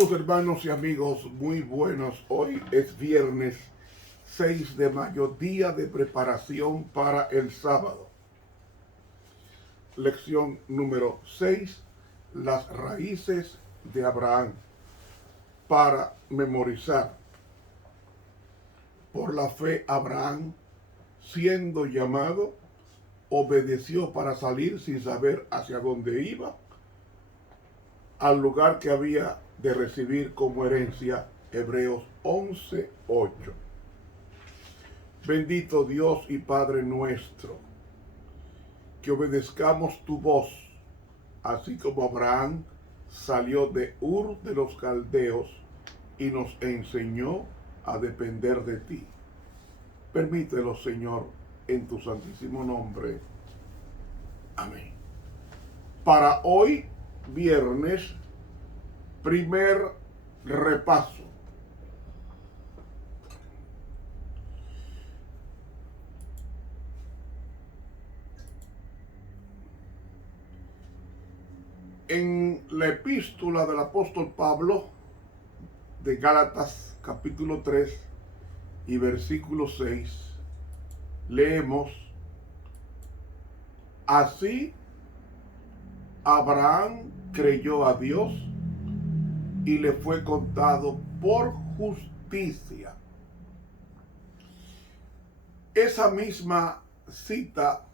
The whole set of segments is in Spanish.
Saludos hermanos y amigos, muy buenos. Hoy es viernes 6 de mayo, día de preparación para el sábado. Lección número 6, las raíces de Abraham. Para memorizar. Por la fe Abraham, siendo llamado, obedeció para salir sin saber hacia dónde iba, al lugar que había de recibir como herencia. Hebreos 11:8. Bendito Dios y Padre nuestro, que obedezcamos tu voz, así como Abraham salió de Ur de los Caldeos y nos enseñó a depender de ti. Permítelo, Señor, en tu santísimo nombre. Amén. Para hoy, viernes, primer repaso. En la epístola del apóstol Pablo de Gálatas capítulo 3 y versículo 6, leemos: así Abraham creyó a Dios y le fue contado por justicia. Esa misma cita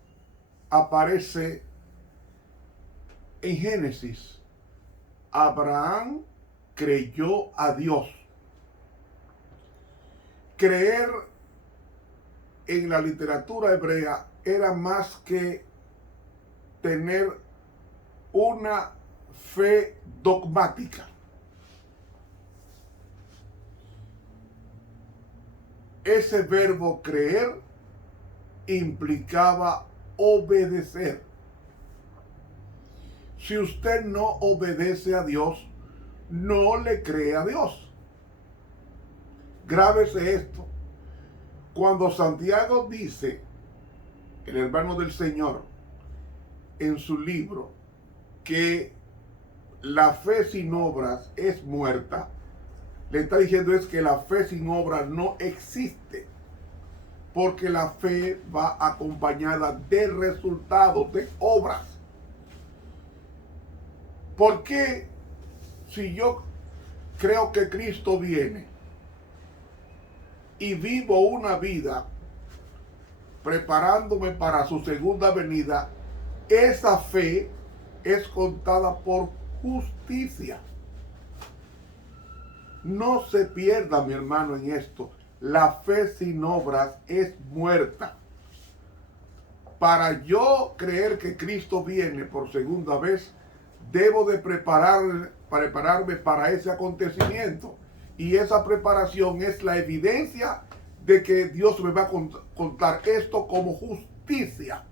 aparece en Génesis. Abraham creyó a Dios. Creer en la literatura hebrea era más que tener una fe dogmática. Ese verbo creer implicaba obedecer. Si usted no obedece a Dios, no le cree a Dios. Grábese esto. Cuando Santiago dice, el hermano del Señor, en su libro, que la fe sin obras es muerta, le está diciendo es que la fe sin obras no existe, porque la fe va acompañada de resultados, de obras. ¿Por qué si yo creo que Cristo viene y vivo una vida preparándome para su segunda venida, esa fe es contada por justicia? No se pierda, mi hermano, en esto. La fe sin obras es muerta. Para yo creer que Cristo viene por segunda vez, debo de prepararme para ese acontecimiento. Y esa preparación es la evidencia de que Dios me va a contar esto como justicia.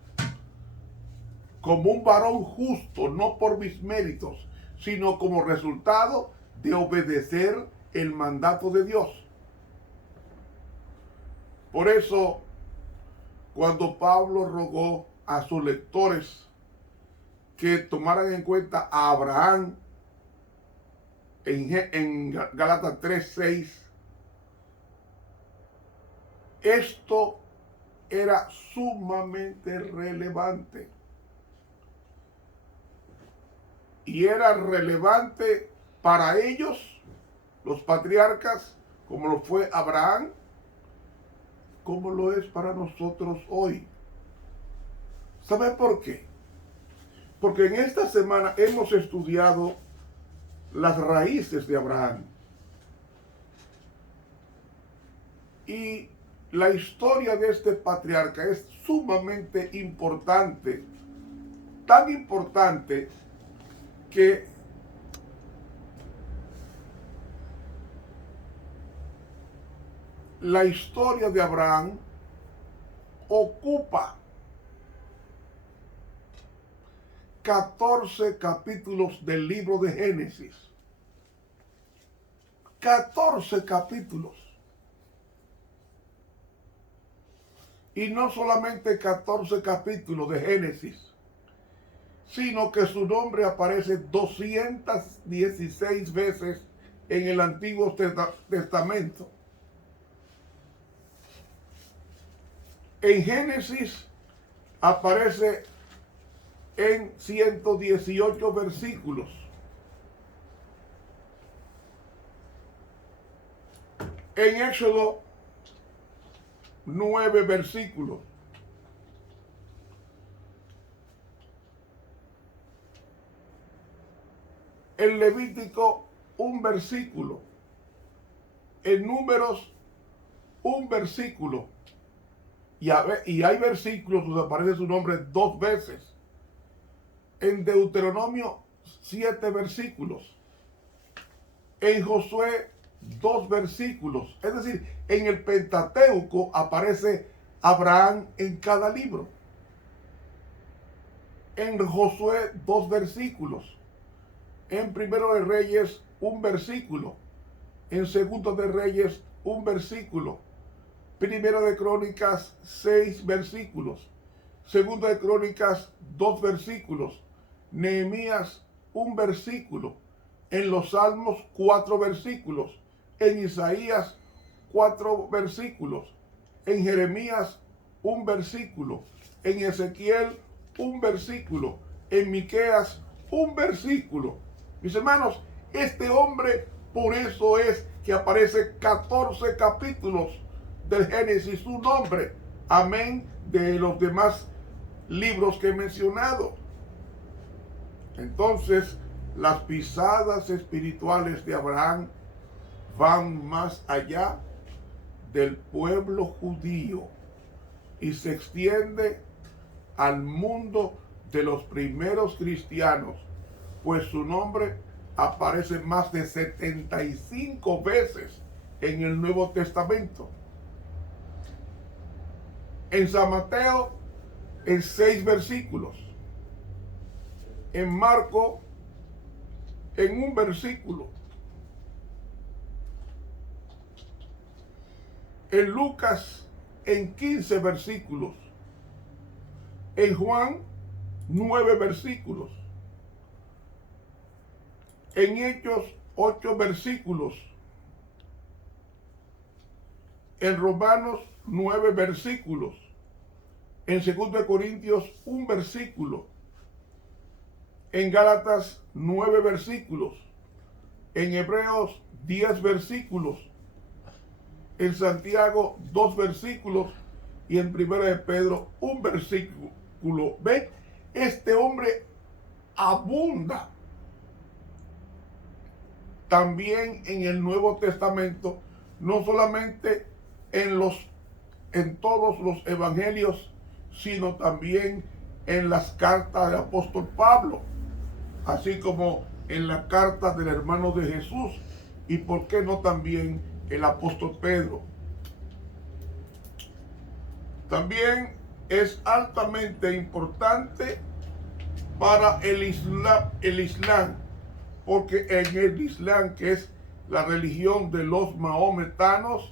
Como un varón justo, no por mis méritos, sino como resultado de obedecer el mandato de Dios. Por eso, cuando Pablo rogó a sus lectores que tomaran en cuenta a Abraham en Gálatas 3:6, esto era sumamente relevante. Y era relevante para ellos, los patriarcas, como lo fue Abraham, como lo es para nosotros hoy. ¿Sabe por qué? Porque en esta semana hemos estudiado las raíces de Abraham. Y la historia de este patriarca es sumamente importante, tan importante que la historia de Abraham ocupa 14 capítulos del libro de Génesis. 14 capítulos. Y no solamente 14 capítulos de Génesis, sino que su nombre aparece 216 veces en el Antiguo Testamento. En Génesis aparece en 118 versículos. En Éxodo, 9 versículos. En Levítico, un versículo. En Números, un versículo. Y hay versículos donde aparece su nombre 2 veces. En Deuteronomio, 7 versículos. En Josué, 2 versículos. Es decir, en el Pentateuco aparece Abraham en cada libro. En Josué, 2 versículos. En Primero de Reyes, un versículo. En Segundo de Reyes, un versículo. Primero de Crónicas, 6 versículos. Segundo de Crónicas, 2 versículos. Nehemías, un versículo. En los Salmos, 4 versículos. En Isaías, 4 versículos. En Jeremías, un versículo. En Ezequiel, un versículo. En Miqueas, un versículo. Mis hermanos, este hombre, por eso es que aparece 14 capítulos del Génesis, su nombre, amén, de los demás libros que he mencionado. Entonces, las pisadas espirituales de Abraham van más allá del pueblo judío y se extiende al mundo de los primeros cristianos, pues su nombre aparece más de 75 veces en el Nuevo Testamento. En San Mateo, en 6 versículos. En Marco, en un versículo. En Lucas, en 15 versículos. En Juan, 9 versículos. En Hechos, 8 versículos. En Romanos, 9 versículos. En 2 Corintios, un versículo. En Gálatas, 9 versículos. En Hebreos, 10 versículos. En Santiago, 2 versículos. Y en 1 de Pedro, un versículo. ¿Ven? Este hombre abunda también en el Nuevo Testamento, no solamente en todos los evangelios, sino también en las cartas del apóstol Pablo, así como en la carta del hermano de Jesús, y por qué no también el apóstol Pedro. También es altamente importante para el Islam, porque en el Islam, que es la religión de los maometanos,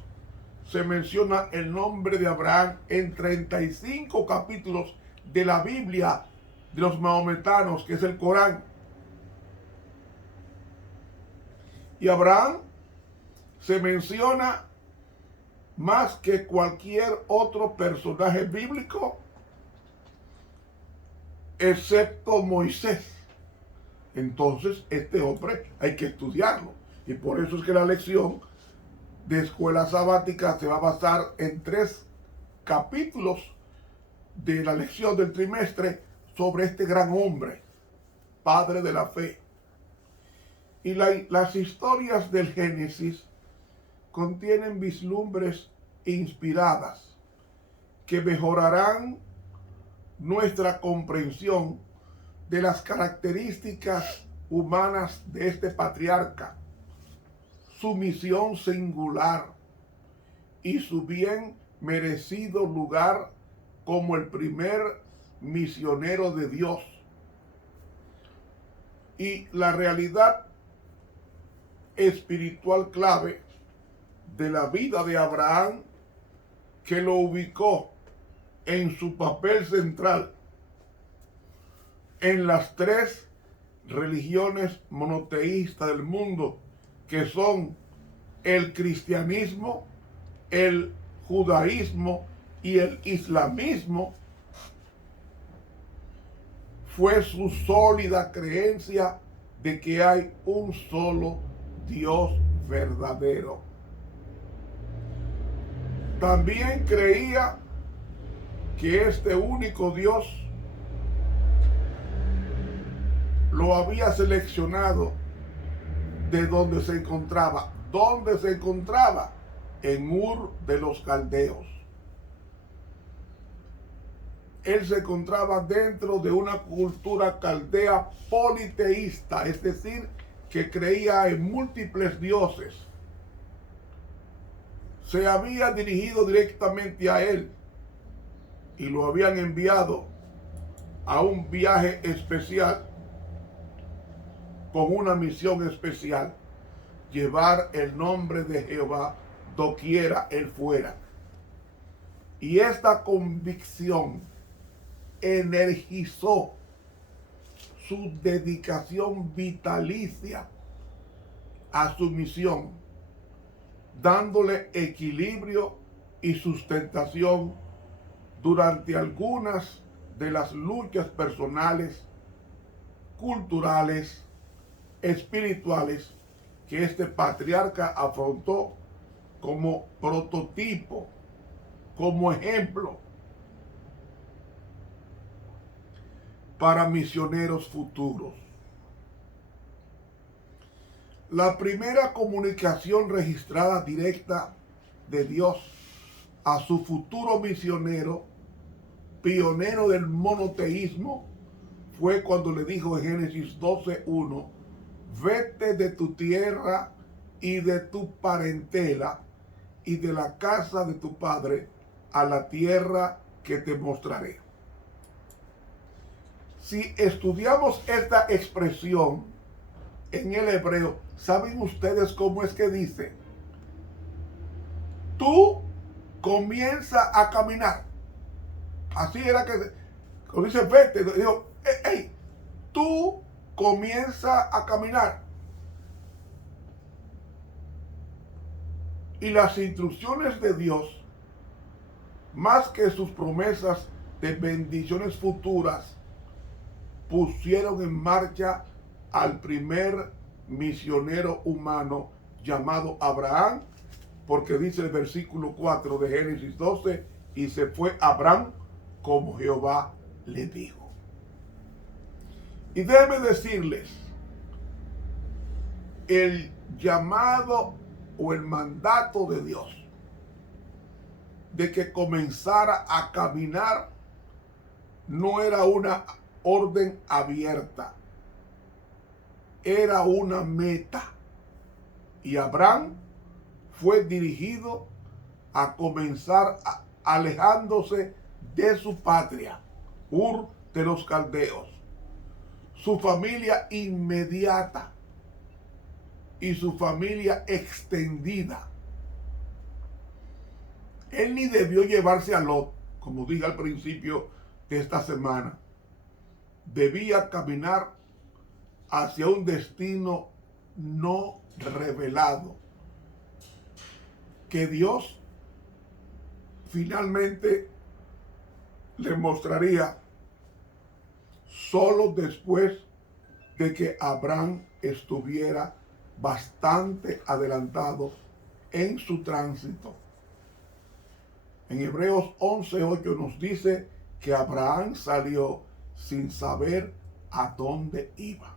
se menciona el nombre de Abraham en 35 capítulos de la Biblia de los maometanos, que es el Corán. Y Abraham se menciona más que cualquier otro personaje bíblico, excepto Moisés. Entonces, este hombre hay que estudiarlo. Y por eso es que la lección de escuela sabática se va a basar en 3 capítulos de la lección del trimestre sobre este gran hombre, padre de la fe. Y las historias del Génesis contienen vislumbres inspiradas que mejorarán nuestra comprensión de las características humanas de este patriarca, su misión singular y su bien merecido lugar como el primer misionero de Dios. Y la realidad espiritual clave de la vida de Abraham, que lo ubicó en su papel central en las 3 religiones monoteístas del mundo que son el cristianismo, el judaísmo y el islamismo, fue su sólida creencia de que hay un solo Dios verdadero. También creía que este único Dios lo había seleccionado de donde se encontraba. ¿Dónde se encontraba? En Ur de los Caldeos. Él se encontraba dentro de una cultura caldea politeísta, es decir, que creía en múltiples dioses. Se había dirigido directamente a él y lo habían enviado a un viaje especial con una misión especial: llevar el nombre de Jehová doquiera él fuera. Y esta convicción energizó su dedicación vitalicia a su misión, dándole equilibrio y sustentación durante algunas de las luchas personales, culturales, espirituales que este patriarca afrontó como prototipo, como ejemplo para misioneros futuros. La primera comunicación registrada directa de Dios a su futuro misionero, pionero del monoteísmo, fue cuando le dijo en Génesis 12:1: vete de tu tierra y de tu parentela y de la casa de tu padre a la tierra que te mostraré. Si estudiamos esta expresión en el hebreo, ¿saben ustedes cómo es que dice? Tú comienza a caminar. Así era que, cuando dice vete, digo, hey, tú comienza a caminar. Y las instrucciones de Dios, más que sus promesas de bendiciones futuras, pusieron en marcha al primer misionero humano llamado Abraham, porque dice el versículo 4 de Génesis 12: y se fue Abraham como Jehová le dijo. Y déjenme decirles, el llamado o el mandato de Dios de que comenzara a caminar no era una orden abierta, era una meta. Y Abraham fue dirigido a comenzar alejándose de su patria, Ur de los Caldeos, su familia inmediata y su familia extendida. Él ni debió llevarse a Lot, como dije al principio de esta semana. Debía caminar hacia un destino no revelado, que Dios finalmente le mostraría solo después de que Abraham estuviera bastante adelantado en su tránsito. En Hebreos 11:8 nos dice que Abraham salió sin saber a dónde iba.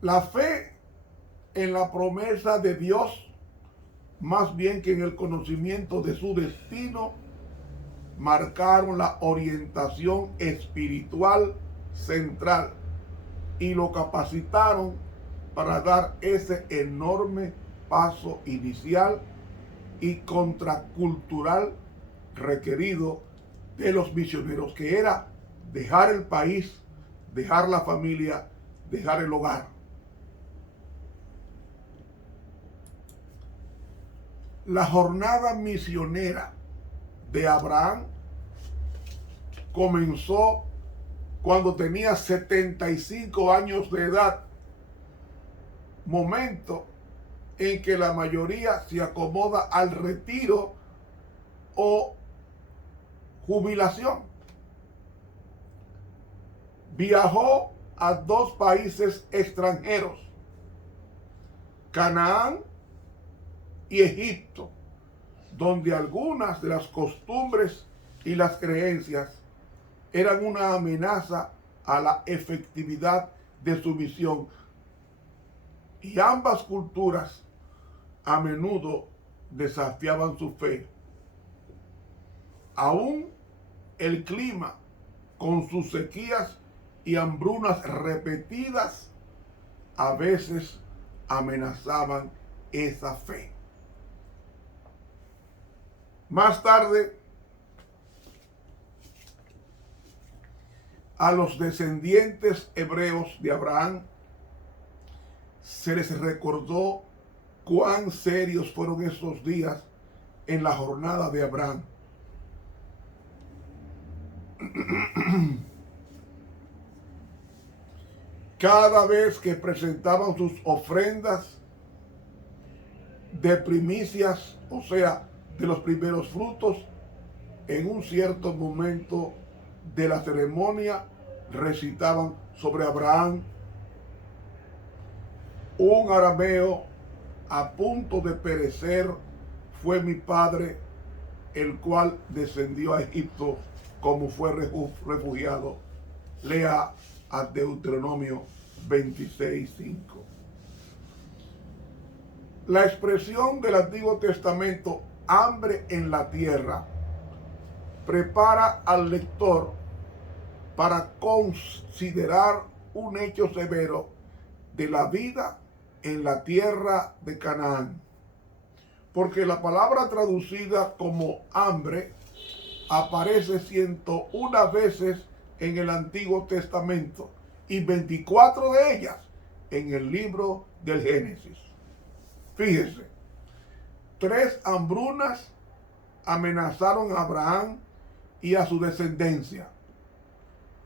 La fe en la promesa de Dios, más bien que en el conocimiento de su destino, marcaron la orientación espiritual central y lo capacitaron para dar ese enorme paso inicial y contracultural requerido de los misioneros, que era dejar el país, dejar la familia, dejar el hogar. La jornada misionera de Abraham comenzó cuando tenía 75 años de edad, momento en que la mayoría se acomoda al retiro o jubilación. Viajó a 2 países extranjeros, Canaán y Egipto, donde algunas de las costumbres y las creencias eran una amenaza a la efectividad de su misión. Y ambas culturas a menudo desafiaban su fe. Aún el clima, con sus sequías y hambrunas repetidas, a veces amenazaban esa fe. Más tarde, a los descendientes hebreos de Abraham se les recordó cuán serios fueron esos días en la jornada de Abraham. Cada vez que presentaban sus ofrendas de primicias, o sea, de los primeros frutos, en un cierto momento de la ceremonia recitaban sobre Abraham, un arameo a punto de perecer fue mi padre, el cual descendió a Egipto como fue refugiado. Lea a Deuteronomio 26:5. La expresión del Antiguo Testamento, hambre en la tierra, prepara al lector para considerar un hecho severo de la vida en la tierra de Canaán. Porque la palabra traducida como hambre aparece 101 veces en el Antiguo Testamento y 24 de ellas en el libro del Génesis. Fíjese, 3 hambrunas amenazaron a Abraham y a su descendencia.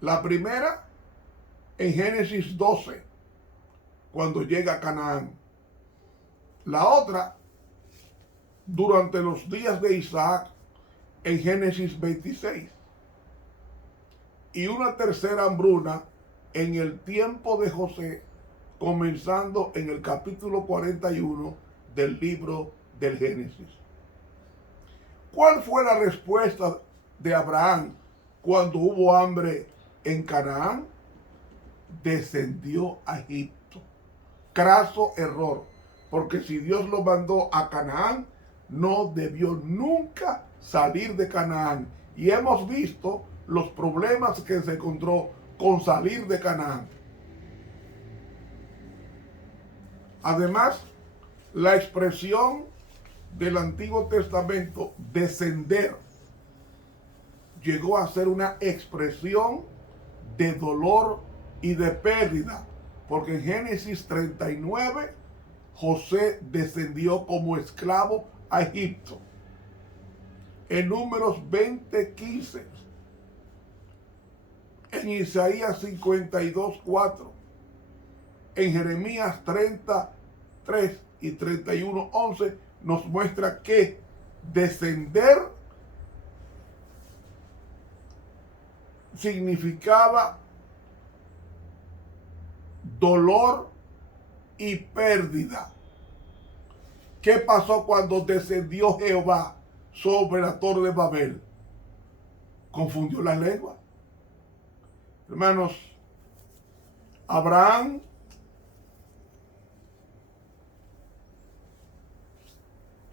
La primera en Génesis 12, cuando llega a Canaán. La otra durante los días de Isaac en Génesis 26. Y una tercera hambruna en el tiempo de José, comenzando en el capítulo 41 del libro del Génesis. ¿Cuál fue la respuesta de Abraham cuando hubo hambre en Canaán? Descendió a Egipto. Craso error, porque si Dios lo mandó a Canaán, no debió nunca salir de Canaán. Y hemos visto los problemas que se encontró con salir de Canaán. Además, la expresión del Antiguo Testamento, descender, llegó a ser una expresión de dolor y de pérdida, porque en Génesis 39, José descendió como esclavo a Egipto. En Números 20:15, en Isaías 52:4, en Jeremías 33 y 31:11 nos muestra que descender significaba dolor y pérdida. ¿Qué pasó cuando descendió Jehová sobre la torre de Babel? Confundió las lenguas. Hermanos, Abraham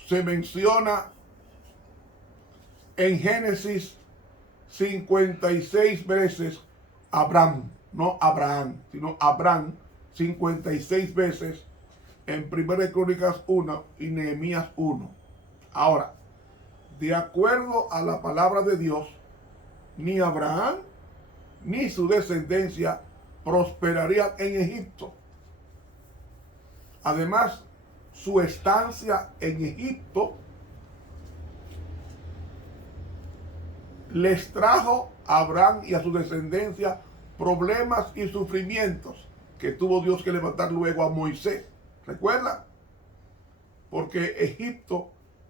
se menciona en Génesis 56 veces Abraham, no Abraham, sino Abraham 56 veces en 1 Crónicas 1 y Nehemías 1. Ahora, de acuerdo a la palabra de Dios, ni Abraham ni su descendencia prosperarían en Egipto. Además, su estancia en Egipto les trajo a Abraham y a su descendencia problemas y sufrimientos que tuvo Dios que levantar luego a Moisés. ¿Recuerdan? Porque Egipto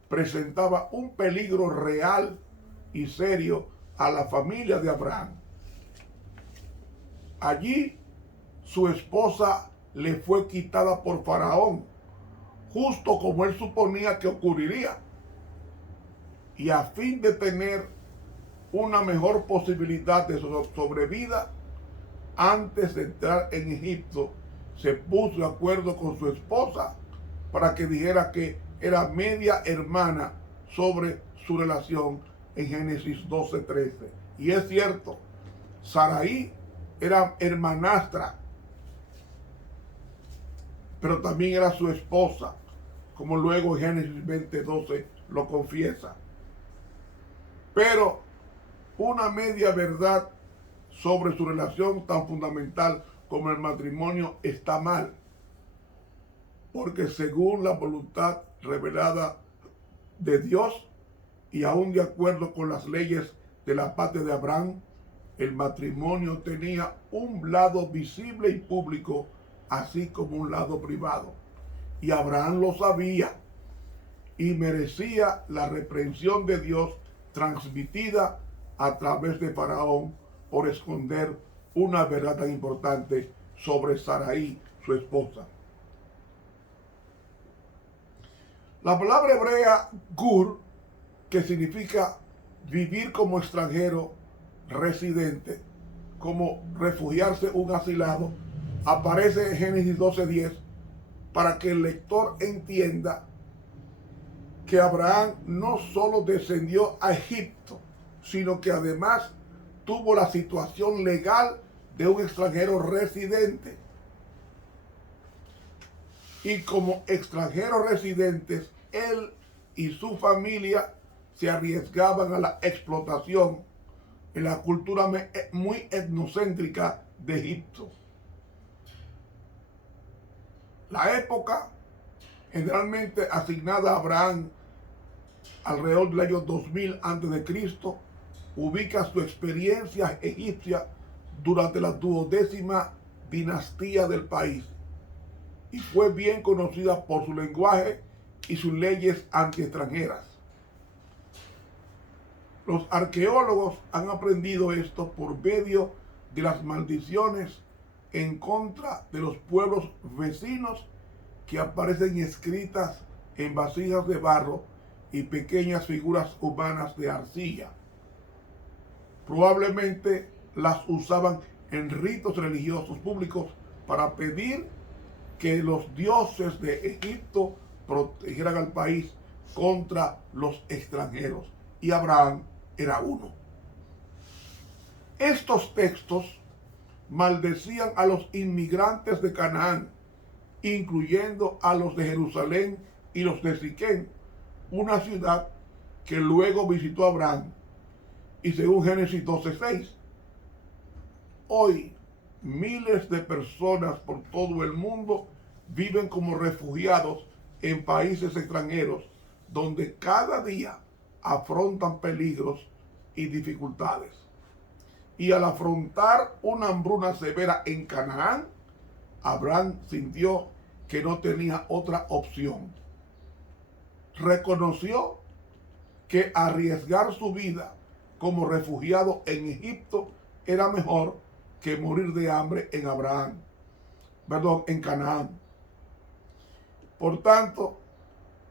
presentaba un peligro real y serio a la familia de Abraham. Allí su esposa le fue quitada por Faraón, justo como él suponía que ocurriría. Y a fin de tener una mejor posibilidad de sobrevida, antes de entrar en Egipto, se puso de acuerdo con su esposa para que dijera que era media hermana sobre su relación en Génesis 12:13. Y es cierto, Sarai era hermanastra, pero también era su esposa, como luego en Génesis 20:12 lo confiesa. Pero una media verdad sobre su relación tan fundamental como el matrimonio está mal, porque según la voluntad revelada de Dios y aún de acuerdo con las leyes de la patria de Abraham, el matrimonio tenía un lado visible y público, así como un lado privado. Y Abraham lo sabía y merecía la reprensión de Dios transmitida a través de Faraón por esconder una verdad tan importante sobre Sarai, su esposa. La palabra hebrea gur, que significa vivir como extranjero residente, como refugiarse un asilado, aparece en Génesis 12:10 para que el lector entienda que Abraham no solo descendió a Egipto, sino que además tuvo la situación legal de un extranjero residente. Y como extranjeros residentes, él y su familia se arriesgaban a la explotación en la cultura muy etnocéntrica de Egipto. La época generalmente asignada a Abraham alrededor del año 2000 a.C. ubica su experiencia egipcia durante la 12ª dinastía del país y fue bien conocida por su lenguaje y sus leyes anti-extranjeras. Los arqueólogos han aprendido esto por medio de las maldiciones en contra de los pueblos vecinos que aparecen escritas en vasijas de barro y pequeñas figuras humanas de arcilla. Probablemente las usaban en ritos religiosos públicos para pedir que los dioses de Egipto protegieran al país contra los extranjeros. Y Abraham era uno. Estos textos maldecían a los inmigrantes de Canaán, incluyendo a los de Jerusalén y los de Siquén, una ciudad que luego visitó a Abraham. Y según Génesis 12:6, hoy miles de personas por todo el mundo viven como refugiados en países extranjeros, donde cada día afrontan peligros y dificultades. Y al afrontar una hambruna severa en Canaán, Abraham sintió que no tenía otra opción. Reconoció que arriesgar su vida como refugiado en Egipto era mejor que morir de hambre en Canaán. Por tanto,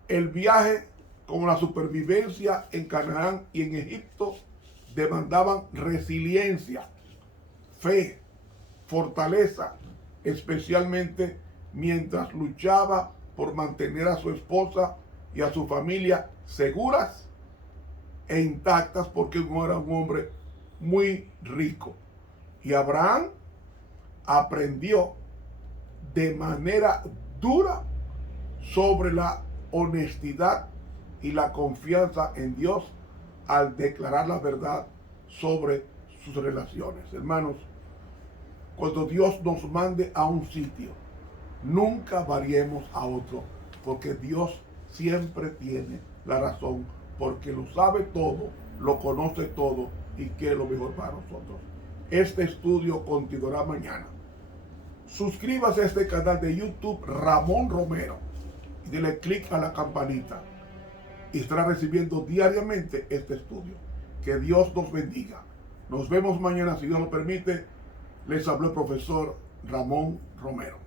el viaje como la supervivencia en Canaán y en Egipto demandaban resiliencia, fe, fortaleza, especialmente mientras luchaba por mantener a su esposa y a su familia seguras e intactas, porque era un hombre muy rico. Y Abraham aprendió de manera dura sobre la honestidad y la confianza en Dios al declarar la verdad sobre sus relaciones. Hermanos, cuando Dios nos mande a un sitio, nunca variemos a otro, porque Dios siempre tiene la razón, porque lo sabe todo, lo conoce todo y quiere lo mejor para nosotros. Este estudio continuará mañana. Suscríbase a este canal de YouTube Ramón Romero y dele clic a la campanita y estará recibiendo diariamente este estudio. Que Dios nos bendiga. Nos vemos mañana si Dios lo permite. Les habló el profesor Ramón Romero.